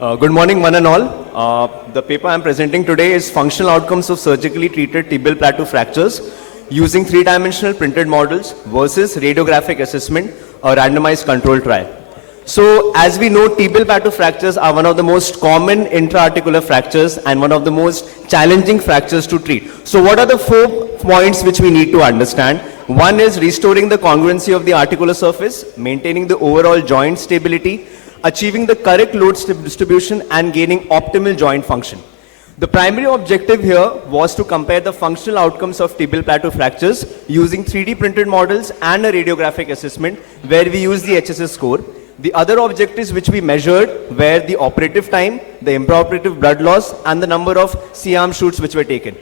Good morning, one and all. The paper I'm presenting today is Functional Outcomes of Surgically Treated Tibial Plateau Fractures using three-dimensional printed models versus radiographic assessment, a randomized control trial. So, as we know, tibial plateau fractures are one of the most common intra-articular fractures and one of the most challenging fractures to treat. So, what are the 4 points which we need to understand? One is restoring the congruency of the articular surface, maintaining the overall joint stability, achieving the correct load distribution and gaining optimal joint function. The primary objective here was to compare the functional outcomes of tibial plateau fractures using 3D printed models and a radiographic assessment where we use the HSS score. The other objectives which we measured were the operative time, the intraoperative blood loss and the number of C-arm shoots which were taken.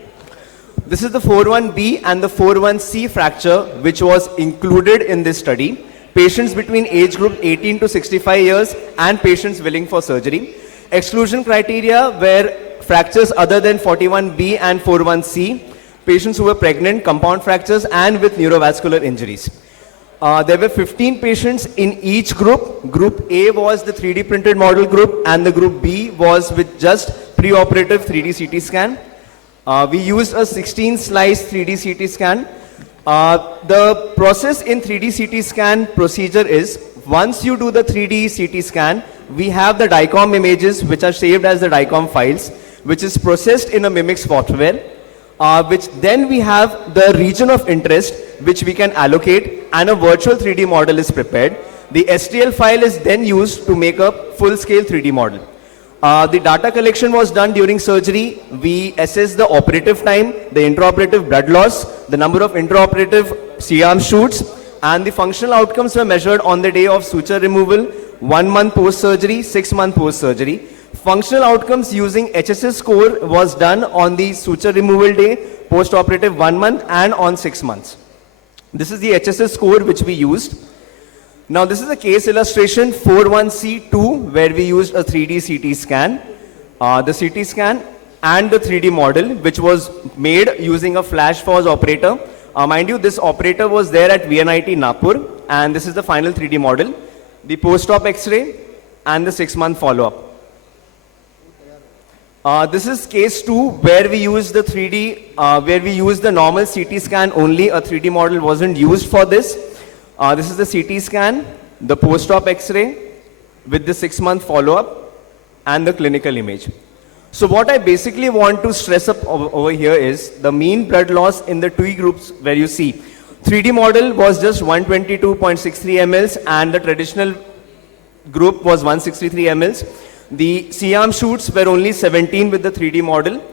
This is the 4-1B and the 4-1C fracture which was included in this study. Patients between age group 18 to 65 years and patients willing for surgery. Exclusion criteria were fractures other than 41B and 41C, patients who were pregnant, compound fractures and with neurovascular injuries. There were 15 patients in each group. Group A was the 3D printed model group and the group B was with just preoperative 3D CT scan. We used a 16-slice 3D CT scan. The process in 3D CT scan procedure is, once you do the 3D CT scan, we have the DICOM images which are saved as the DICOM files, which is processed in a Mimic software, which then we have the region of interest which we can allocate and a virtual 3D model is prepared. The STL file is then used to make a full-scale 3D model. The data collection was done during surgery. We assessed the operative time, the intraoperative blood loss, the number of intraoperative C-arm shoots, and the functional outcomes were measured on the day of suture removal, 1 month post-surgery, 6 month post-surgery. Functional outcomes using HSS score was done on the suture removal day, post-operative 1 month, and on 6 months. This is the HSS score which we used. Now this is a case illustration 41C2 where we used a 3D CT scan, the CT scan and the 3D model which was made using a flash force operator. Mind you, this operator was there at VNIT Nagpur and this is the final 3D model, the post-op X-ray and the 6-month follow-up. This is case 2 where we used the 3D, where we used the normal CT scan only, a 3D model wasn't used for this. This is the CT scan, the post-op X-ray with the 6-month follow-up and the clinical image. So what I basically want to stress up over here is the mean blood loss in the 2 groups where you see 3D model was just 122.63 mLs and the traditional group was 163 mLs. The C-arm shoots were only 17 with the 3D model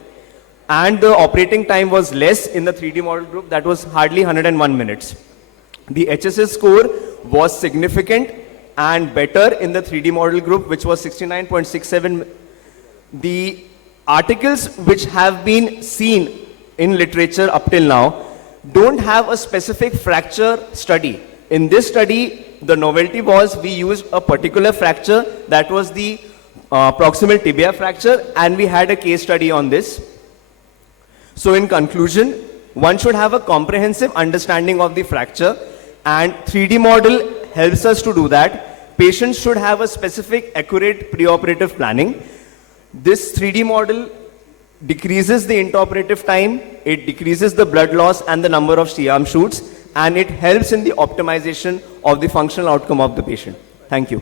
and the operating time was less in the 3D model group, that was hardly 101 minutes. The HSS score was significant and better in the 3D model group which was 69.67. The articles which have been seen in literature up till now don't have a specific fracture study. In this study, the novelty was we used a particular fracture that was the proximal tibia fracture and we had a case study on this. So in conclusion, one should have a comprehensive understanding of the fracture and 3D model helps us to do that. Patients should have a specific accurate preoperative planning. This 3D model decreases the intraoperative time, it decreases the blood loss and the number of C-arm shoots and it helps in the optimization of the functional outcome of the patient. Thank you.